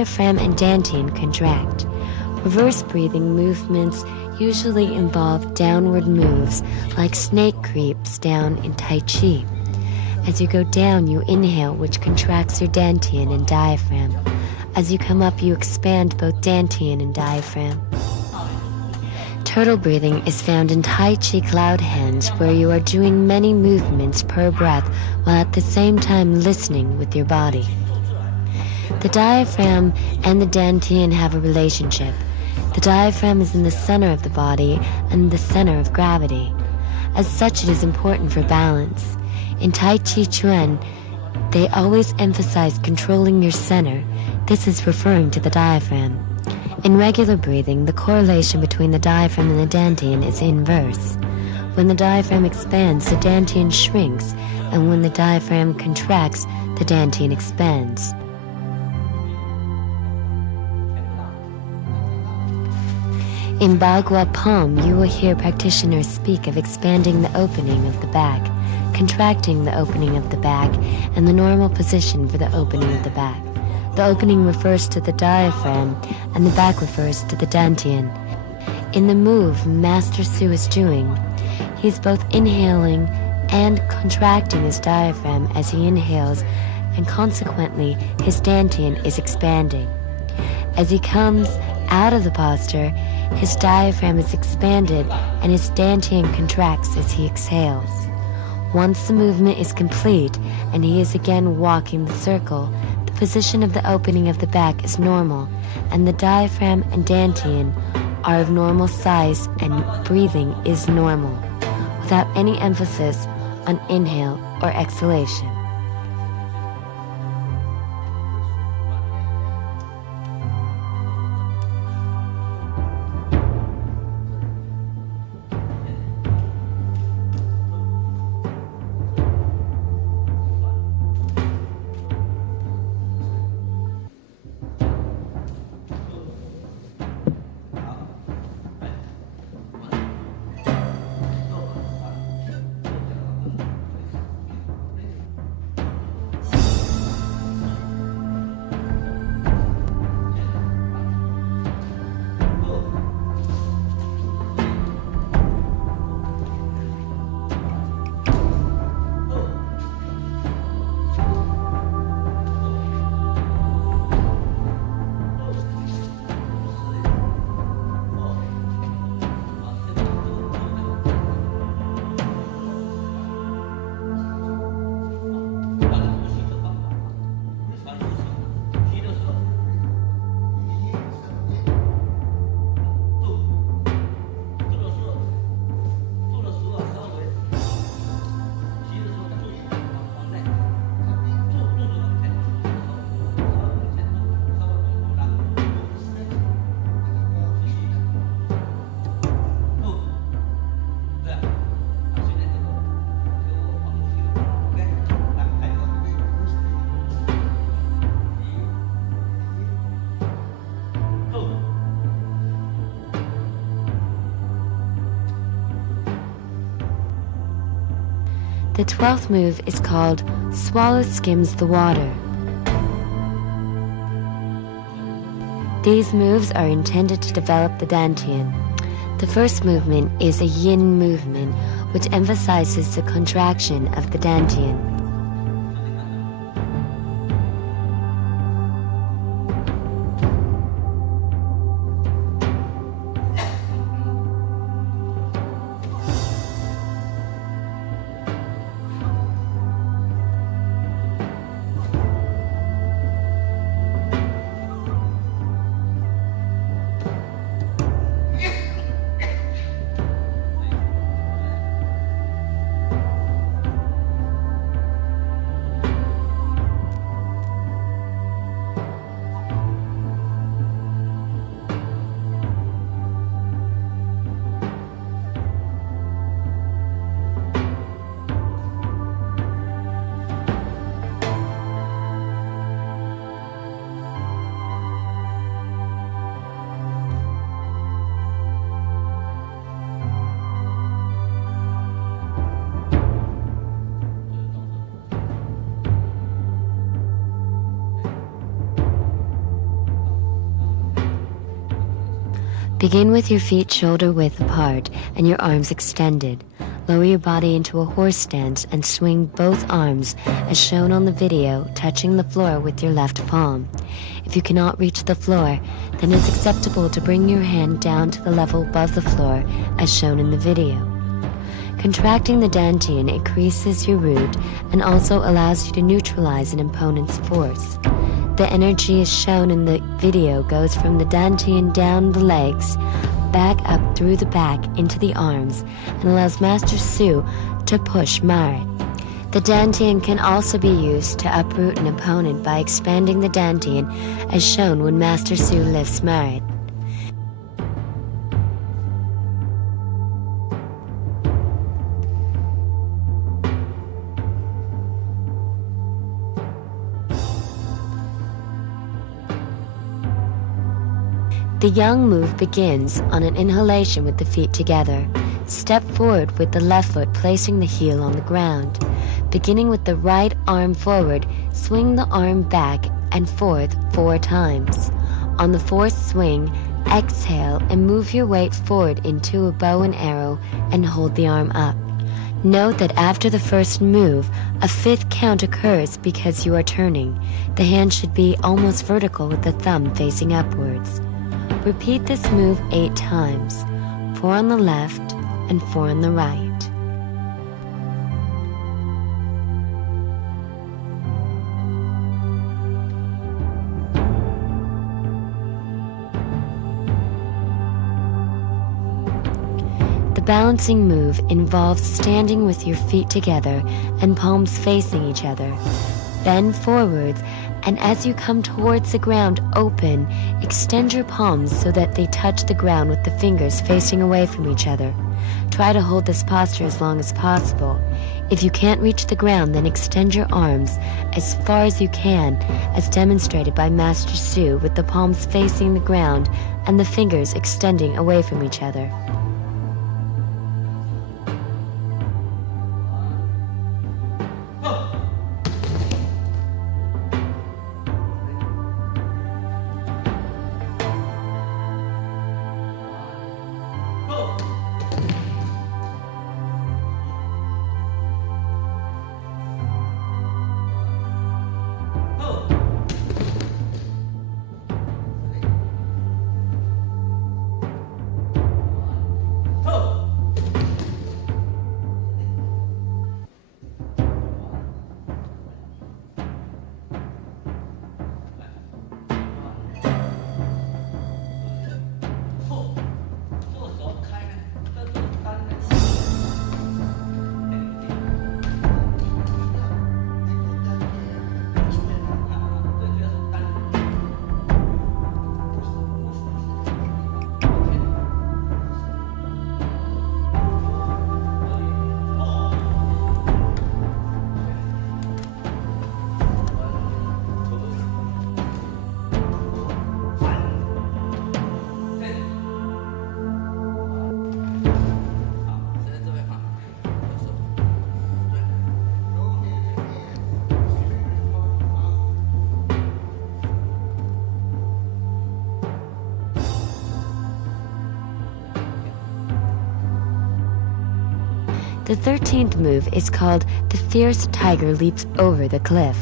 diaphragm and dantian contract. Reverse breathing movements usually involve downward moves like snake creeps down in Tai Chi. As you go down, you inhale, which contracts your dantian and diaphragm. As you come up, you expand both dantian and diaphragm. Turtle breathing is found in Tai Chi cloud hands, where you are doing many movements per breath while at the same time listening with your body. The diaphragm and the dantian have a relationship. The diaphragm is in the center of the body and the center of gravity. As such, it is important for balance. In Tai Chi Chuan, they always emphasize controlling your center. This is referring to the diaphragm. In regular breathing, the correlation between the diaphragm and the dantian is inverse. When the diaphragm expands, the dantian shrinks, and when the diaphragm contracts, the dantian expands. In Bagua Palm, you will hear practitioners speak of expanding the opening of the back, contracting the opening of the back, and the normal position for the opening of the back. The opening refers to the diaphragm, and the back refers to the dantian. In the move Master Su is doing, he is both inhaling and contracting his diaphragm as he inhales, and consequently his dantian is expanding. As he comes out of the posture, his diaphragm is expanded and his dantian contracts as he exhales. Once the movement is complete and he is again walking the circle, the position of the opening of the back is normal, and the diaphragm and dantian are of normal size, and breathing is normal, without any emphasis on inhale or exhalation. The 12th move is called Swallow Skims the Water. These moves are intended to develop the dantian. The first movement is a yin movement, which emphasizes the contraction of the dantian. Begin with your feet shoulder width apart and your arms extended. Lower your body into a horse stance and swing both arms as shown on the video, touching the floor with your left palm. If you cannot reach the floor, then it's acceptable to bring your hand down to the level above the floor as shown in the video. Contracting the dantian increases your root and also allows you to neutralize an opponent's force. The energy as shown in the video goes from the dantian down the legs, back up through the back into the arms, and allows Master Su to push Marit. The dantian can also be used to uproot an opponent by expanding the dantian as shown when Master Su lifts Marit. The Yang move begins on an inhalation with the feet together. Step forward with the left foot placing the heel on the ground. Beginning with the right arm forward, swing the arm back and forth 4 times. On the 4th swing, exhale and move your weight forward into a bow and arrow and hold the arm up. Note that after the first move, a 5th count occurs because you are turning. The hand should be almost vertical with the thumb facing upwards. Repeat this move 8 times, 4 on the left and 4 on the right. The balancing move involves standing with your feet together and palms facing each other. Bend forwards, and as you come towards the ground open, extend your palms so that they touch the ground with the fingers facing away from each other. Try to hold this posture as long as possible. If you can't reach the ground, then extend your arms as far as you can, as demonstrated by Master Su, with the palms facing the ground and the fingers extending away from each other. The 13th move is called the Fierce Tiger Leaps Over the Cliff.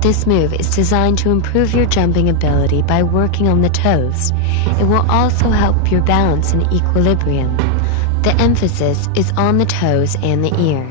This move is designed to improve your jumping ability by working on the toes. It will also help your balance and equilibrium. The emphasis is on the toes and the ear.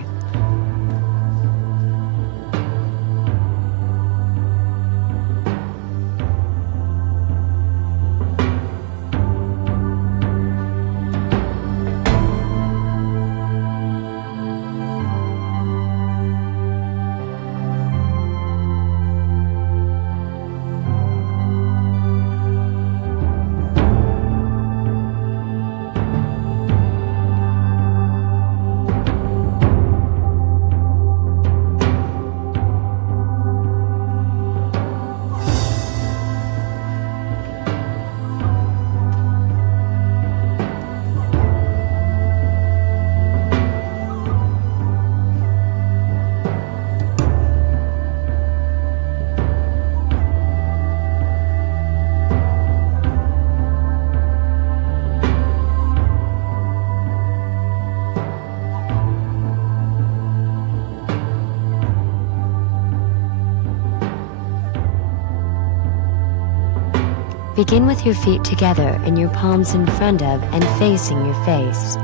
Begin with your feet together and your palms in front of and facing your face.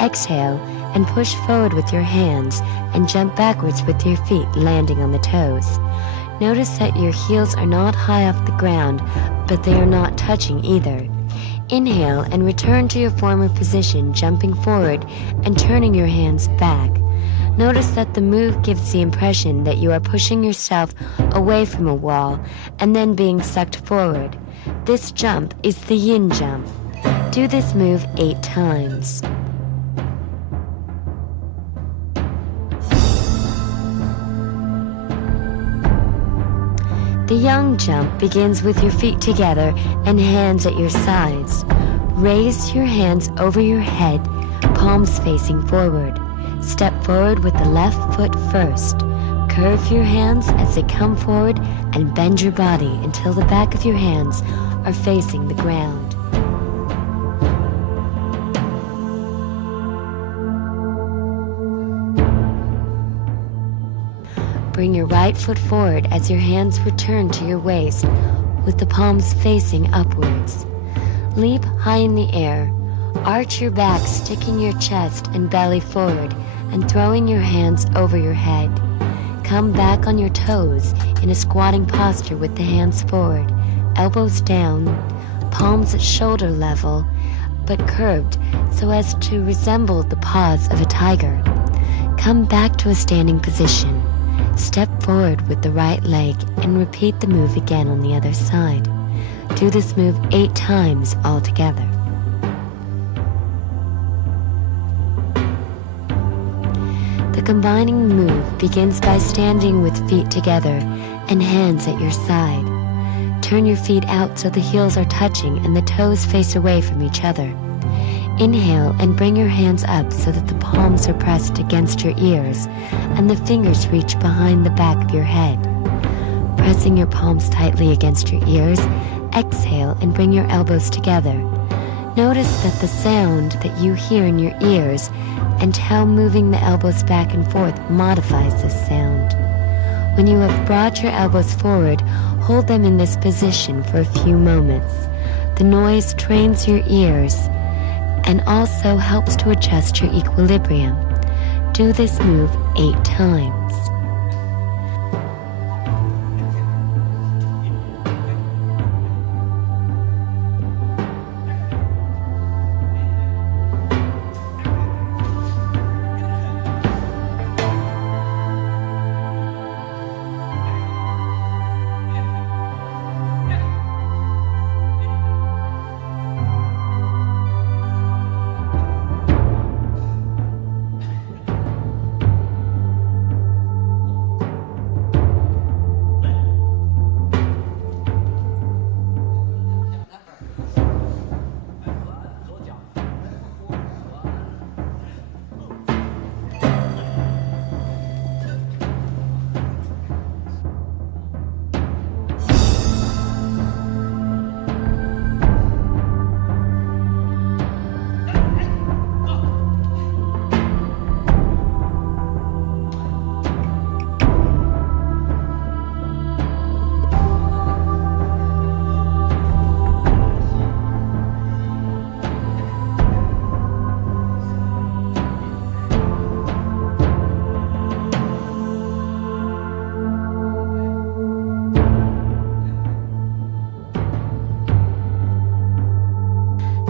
Exhale and push forward with your hands and jump backwards with your feet landing on the toes. Notice that your heels are not high off the ground, but they are not touching either. Inhale and return to your former position, jumping forward and turning your hands back. Notice that the move gives the impression that you are pushing yourself away from a wall and then being sucked forward. This jump is the yin jump. Do this move 8 times. The yang jump begins with your feet together and hands at your sides. Raise your hands over your head, palms facing forward. Step forward with the left foot first. Curve your hands as they come forward and bend your body until the back of your hands are facing the ground. Bring your right foot forward as your hands return to your waist with the palms facing upwards. Leap high in the air. Arch your back, sticking your chest and belly forward and throwing your hands over your head. Come back on your toes in a squatting posture with the hands forward, elbows down, palms at shoulder level, but curved so as to resemble the paws of a tiger. Come back to a standing position. Step forward with the right leg and repeat the move again on the other side. Do this move 8 times altogether. The combining move begins by standing with feet together and hands at your side. Turn your feet out so the heels are touching and the toes face away from each other. Inhale and bring your hands up so that the palms are pressed against your ears and the fingers reach behind the back of your head. Pressing your palms tightly against your ears, exhale and bring your elbows together. Notice that the sound that you hear in your ears and how moving the elbows back and forth modifies this sound. When you have brought your elbows forward, hold them in this position for a few moments. The noise trains your ears and also helps to adjust your equilibrium. Do this move 8 times.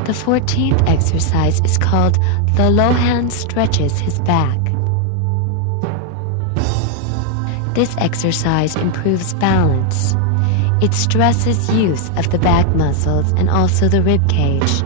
The 14th exercise is called the Lohan stretches his back. This exercise improves balance. It stresses use of the back muscles and also the rib cage.